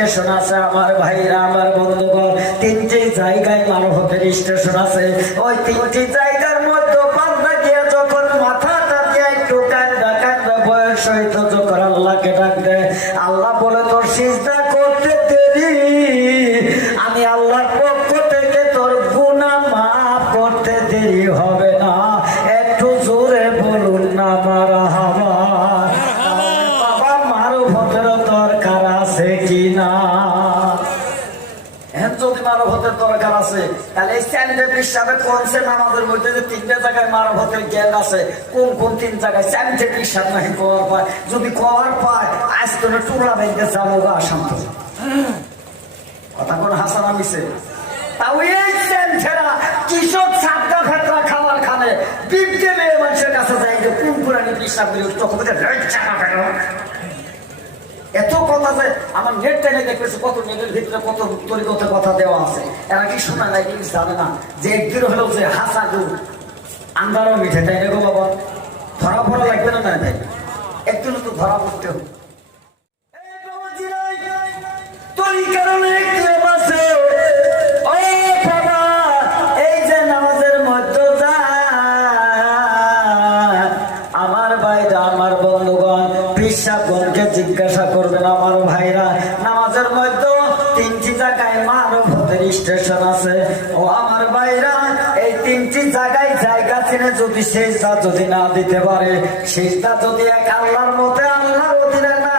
Station আছে আমার ভাইরা আমার বন্ধুগণ। তিনটি জায়গায় মানবতের স্টেশন আছে। ওই তিনটি জায়গার দরকার আছে। তাহলে এই স্যানিটারি হিসাবে কোনছে নামাজের মধ্যে যে তিনটে জায়গায় মানবতের জ্ঞান আছে কোন কোন তিন জায়গায় স্যানিটারি হিসাব নাকি করার পায়? যদি করার পায় আজ তোর টুকরা ব্যাংকে যাব গা আসাম কথা কোন হাসান আমিছে তাও এই স্যানিটারা কৃষক সাবদা ফেতরা খাবার খানে বিপদে মেয়ে মানুষের কাছে যায় যে কোন পুরানি গুলি তখন বলছে, "লজ্জা কেন?" এত কথা যে আমার নেট টাইমে দেখতেছে কত নেটের ভিতরে কত তরিকতে কথা দেওয়া আছে। এরা কি শোনা নাই জিনিস জানে না? যে একদিন হলো যে হাসা গু আন্দারও মিঠে তাই গো বাবা, ধরা পড়া লাগবে না না একদিন তো ধরা পড়তে হবে। যদি শেষদা যদি না দিতে পারে শেষদা যদি এক আল্লাহর মতে আল্লাহর অধীনে না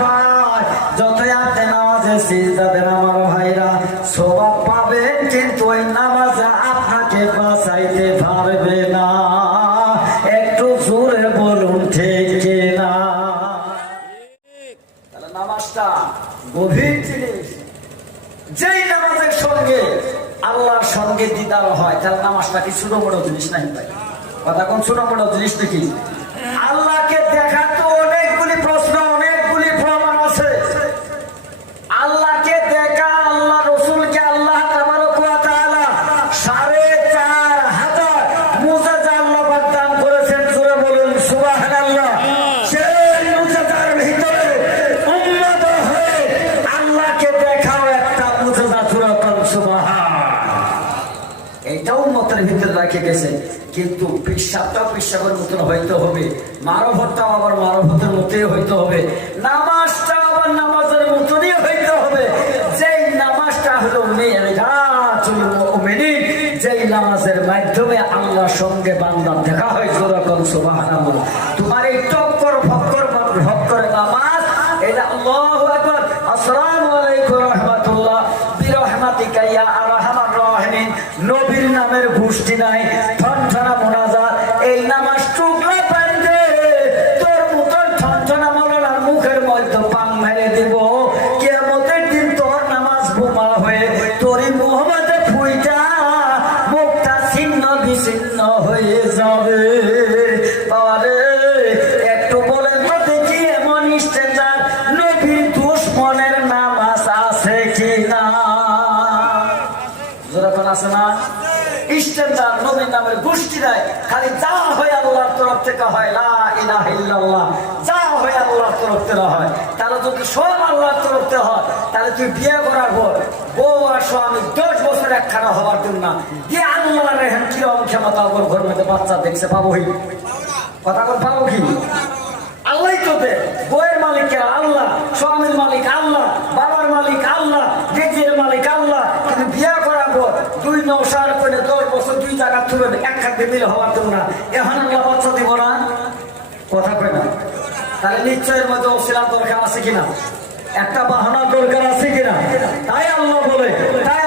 পায় যতই আপনি নামাজে শেষদা দেন আমার ভাইরা স্বভাব পাবেন, কিন্তু ওই নামাজে আপনাকে বাঁচাইতে পারবে না। একটু জোরে বলুন, ঠিক না নামাজটা গভীর জিনিস। যেই নামাজের সঙ্গে আল্লাহর সঙ্গে দিদার হয়, তাহলে নামাজটা কি ছোট বড় জিনিস নাই ভাই। কথা কোন ছোট বড় জিনিস নাকি আল্লাহকে দেখা তো অনেকগুলি প্রশ্ন অনেকগুলি প্রমাণ আছে আল্লাহকে দেখা আল্লাহ রসুলকে আল্লাহ তাবারক ওয়া তাআলা সাড়ে চার হাজার মুজাজা আল্লাহ পাক দান করেছেন জোরে বলুন সুবহানাল্লাহ সেই মুজাজার ভিতরে উম্মত হয়ে আল্লাহকে দেখাও একটা মুজাজা সুরাতান সুবহান এটাও মতের ভিতরে রেখে গেছে কিন্তু পিসাবটাও পিসাবের মতন হইতে হবে। মারভতটাও আবার মারভতের মতোই হইতে হবে। নামাজটাও আবার নামাজের মতনই হইতে হবে। যেই নামাজটা হলো দেখা হয় তোমার এই নামাজ, এটা নবীর নামের গোষ্ঠী নাই যা হয় আল্লাহর তরফ থেকে হয়, লা যা হয় আল্লাহর তরফ থেকে হয়। তাহলে যদি সব আল্লাহর তরফ থেকে হয়, তাহলে তুই বিয়ে করার পর বউ আর স্বামী দশ বছর একখানা হওয়ার জন্য দিয়ে আল্লাহ রেহেন কিরম ক্ষমতা ওপর ঘর মধ্যে বাচ্চা দেখছে পাবোই কথা কর পাবো কি? আল্লাহ তো দে বইয়ের মালিক আল্লাহ। স্বামীর মালিক আল্লাহ। বাবার মালিক আল্লাহ। নিজের মালিক আল্লাহ। কিন্তু বিয়ে করার পর দুই নৌসার দুই এক খাদ্যে মিলে হওয়ার জন্য না। এখন আল্লাহ বাচ্চা দিব না। কথা কয় না। তাহলে নিশ্চয়ের মধ্যে অশিলার দরকার আছে কিনা? একটা বাহানা দরকার আছে কিনা? তাই আল্লাহ বলে, তাই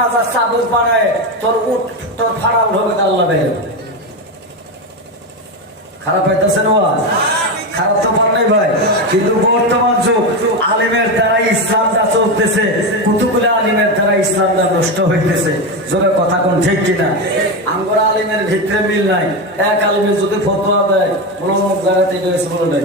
মোনাজাত চাবুক বানায়, তোর উঠ, তোর ফাড়াল হবে আল্লাহ খারাপ হইতেছে খারাপ তো মন নেই ভাই। কিন্তু বর্তমান যুগ, আলিমের দ্বারা ইসলামটা চলতেছে, কুতুবুল আলিমের দ্বারা ইসলামটা নষ্ট হইতেছে। জোরে কথা কোন ঠিক কিনা? আমরা আলিমের ভিতরে মিল নাই। এক আলিমের যদি ফতোয়া দেয় কোনো জায়গাতে হয়েছে বলো নাই।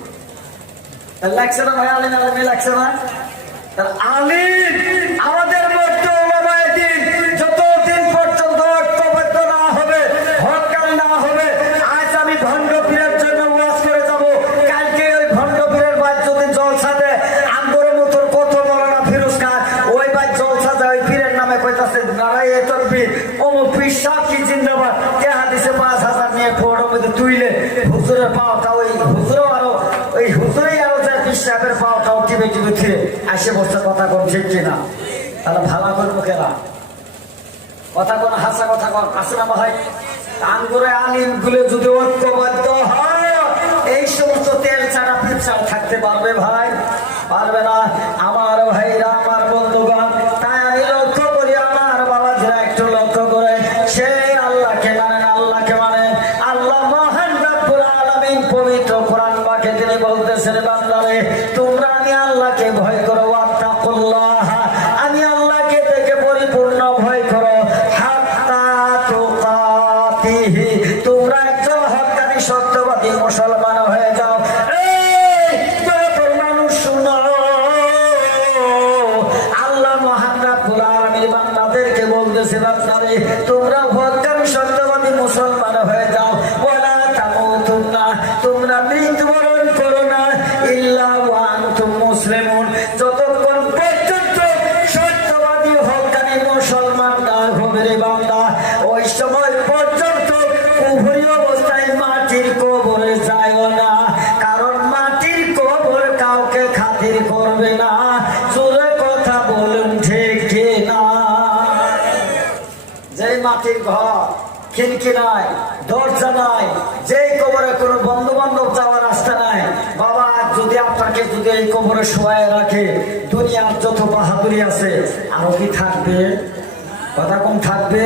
লাগছে না ভাই আলিম আলিমে লাগছে না। আলিম আমাদের মধ্যে ওলামায়ে দিন যতদিন পর্যন্ত ঐক্যবদ্ধ না হবে হকাল না হবে আজ আমি ভণ্ড পীরের জন্য ওয়াজ করে যাব কালকে ওই ভণ্ড পীরের বাদ যদি জলসাতে আন্দোলন মতন কত মরনা ফিরোজ খান ওই বাদ জলসাতে ওই পীরের নামে কইতাছে নারাই এ তোর পীর অমুক পীর সাহ কি জিন্দাবাদ কে হাদিসে পাঁচ হাজার নিয়ে ফোড়ো মধ্যে তুইলে হুজুরের পাওটা ওই হুজুরও আরও ওই হুজুরেই আরও যে পীর সাহেবের ফিরে আসে বসে কথা কোন ঠিক কিনা? তাহলে ভালো করব কেনা কথা কোন, হাসা কথা কোন, আসে না ভাই? আঙ্গুরে আলিমগুলো যদি ঐক্যবদ্ধ হয়, এই সমস্ত তেল ছাড়া ফিরছাও থাকতে পারবে ভাই? পারবে না। আমার সত্যবাদী মুসলমান হয়ে কবরে শোয়ায় রাখে দুনিয়ার যত বাহাদুরি আছে আরও কি থাকবে? কথা কম থাকবে?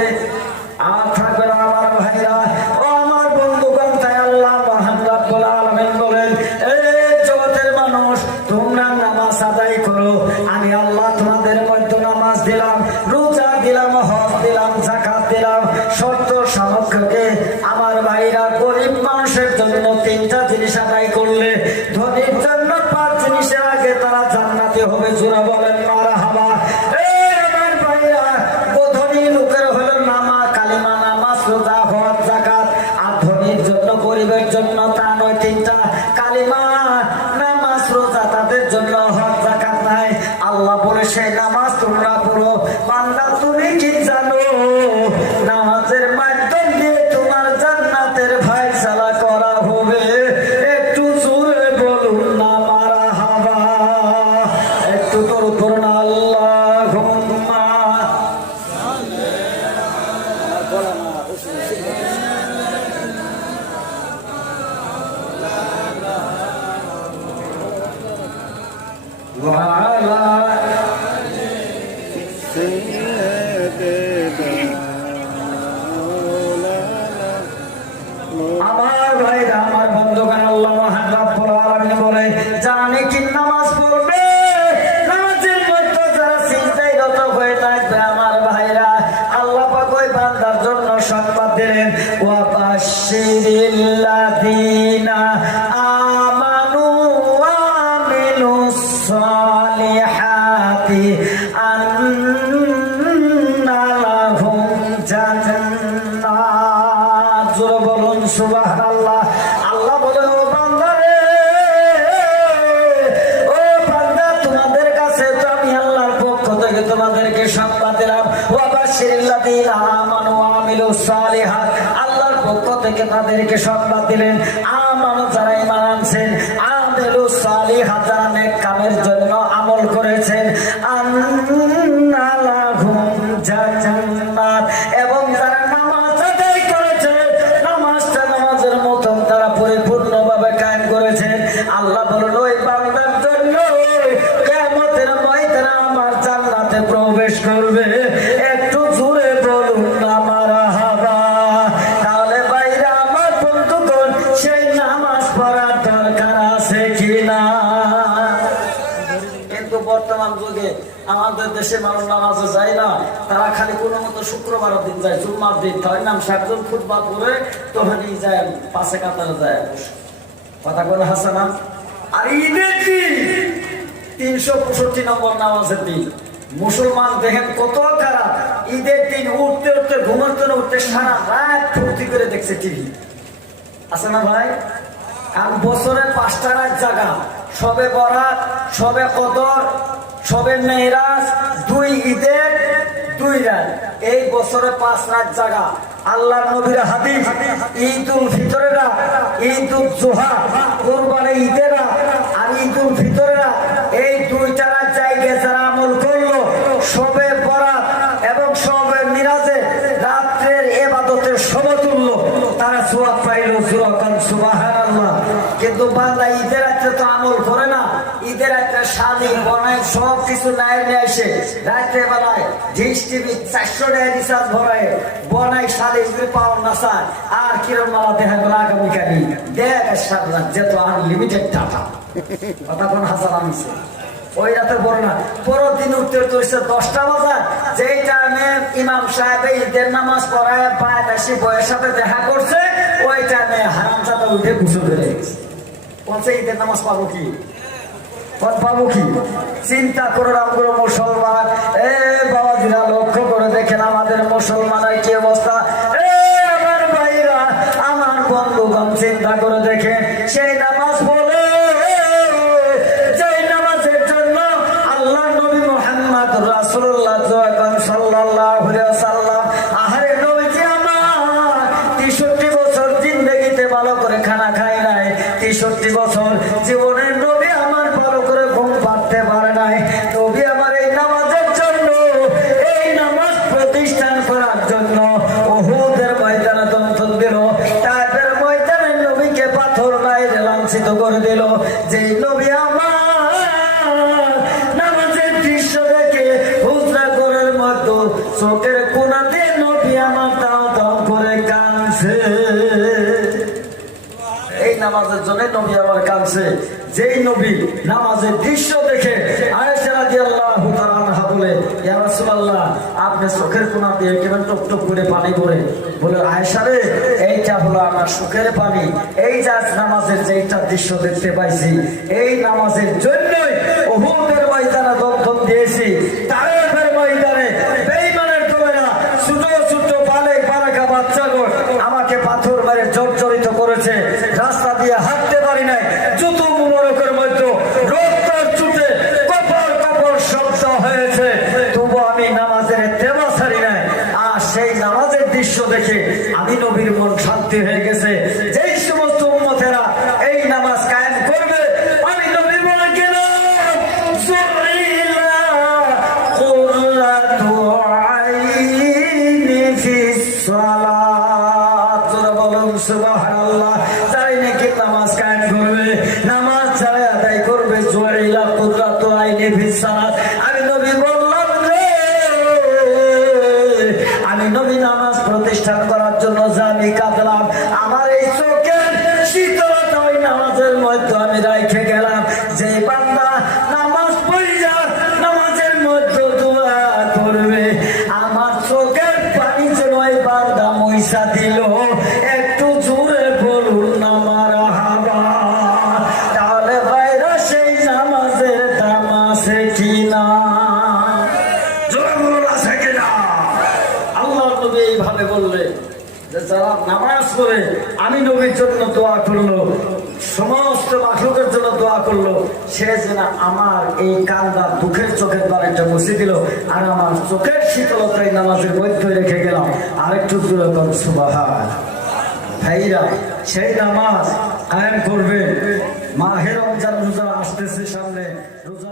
সালিহাত আল্লাহর পক্ষ থেকে তাদেরকে সংবাদ দিলেন। আমানু যারা ঈমান আনছেন দেশে মানুষ নামাজে যায় না, তারা খালি কোনো মতো শুক্রবারের দিন যায়, জুম্মার দিন। তাই নাম সাতজন ফুটবল করে তখনই যায় পাশে কাতারে যায় কথা বলে হাসানা আর ঈদের দিন তিনশো পঁয়ষট্টি নম্বর নামাজের দিন। মুসলমান দেখেন কত খারাপ ঈদের দিন উঠতে উঠতে, ঘুমাতে না উঠতে সারা রাত ফুর্তি করে দেখছে টিভি। আছে না ভাই আর বছরে পাঁচটা রাত জাগা। সবে বরাত, সবে কদর সবে মেহরাজ, দুই ঈদের দুই রাত। এই বছরে পাঁচ রাত জাগা। আল্লাহ নবীর হাদিস ঈদ উল ফিতরেরা ঈদ উল জোহা, কোরবানি ঈদেরা আর ঈদ উল ফিতরেরা এই দুইটা রাত জায়গায় যারা আমল করল সবে বরাত এবং সবে মিরাজে রাত্রের এবাদতের সমতুল্য তারা সোয়াব পাইল সুরকান সুবাহান আল্লাহ কিন্তু বান্দা ঈদের রাত্রে তো আমল করে না ঈদের রাত্রে শাদি বনায় সব কিছু নাই, নিয়ে আসে। রাত্রে বেলায় টিভি চারশো টাকা রিচার্জ ভরায় বনাই শাদি যদি পাওয়ার না চায় আর কিরম মালা দেখা গেল আগামীকালই দেখ সাবধান যেহেতু আনলিমিটেড টাকা কথা কোন হাসান আনছে ওই রাতে বড় না পরের দিন উঠতে উঠতে দশটা বাজার। যেই টাইমে ইমাম সাহেব ঈদের নামাজ পড়ায় পায় এসে বয়ের সাথে দেখা করছে, ওই টাইমে চাতা উঠে গুছু। ধরে বলছে, ঈদের নামাজ পাবো কি? চিন্তা করো রামগুলো মুসলমান। এ বাবা দিনা লক্ষ্য করে দেখেন আমাদের মুসলমানের কি অবস্থা। এ আমার ভাইরা, আমার বন্ধুগণ, চিন্তা করে দেখেন। করে দিল যে নবী আমার নামাজের দাও করে এই নামাজের জন্য নবী আমার কানছে যেই নবী নামাজের দৃশ্য আপনি চোখের কোনা দিয়ে টপ টপ করে পানি পড়ে বলে আয়সারে এইটা হলো আমার সুখের পানি, এই যা নামাজের যে এইটা দৃশ্য দেখতে পাইছি, এই নামাজের জন্যই অহুদের ময়দানে দগ্ধন দিয়েছি তারেফের ময়দানে বেঈমানের তোমরা ছোট ছোট বালেক বারাকা বাচ্চাগণ আমাকে পাথর মেরে জর্জরিত করেছে রাস্তা দিয়ে হাঁটতে পারি নাই জুতো মুবারকের মধ্যে রক্তার চুটে কপর কপর শব্দ হয়েছে তবু আমি নামাজের তেমা ছাড়ি নাই আর সেই নামাজের দৃশ্য দেখে আমি নবীর মন শান্তি হয়ে গেছে। যেই আমি নবী নামাজ প্রতিষ্ঠান করার জন্য জানি কাতলাম আমার এই চোখের শীতলতা ওই নামাজের মধ্যে এইভাবে বললে যে যারা নামাজ করে আমি নবীর জন্য দোয়া করল, সমস্ত মাখলুকের জন্য দোয়া করল, সে যেন আমার এই কান্দা দুঃখের চোখের দ্বারা একটা মুছে দিল, আর আমার চোখের শীতলতায় নামাজের বৈধ রেখে গেলাম। আরেকটু দূরে কর ভাইরা, সেই নামাজ কায়েম করবে। মাহের রমজান রোজা আসতেছে সামনে, রোজা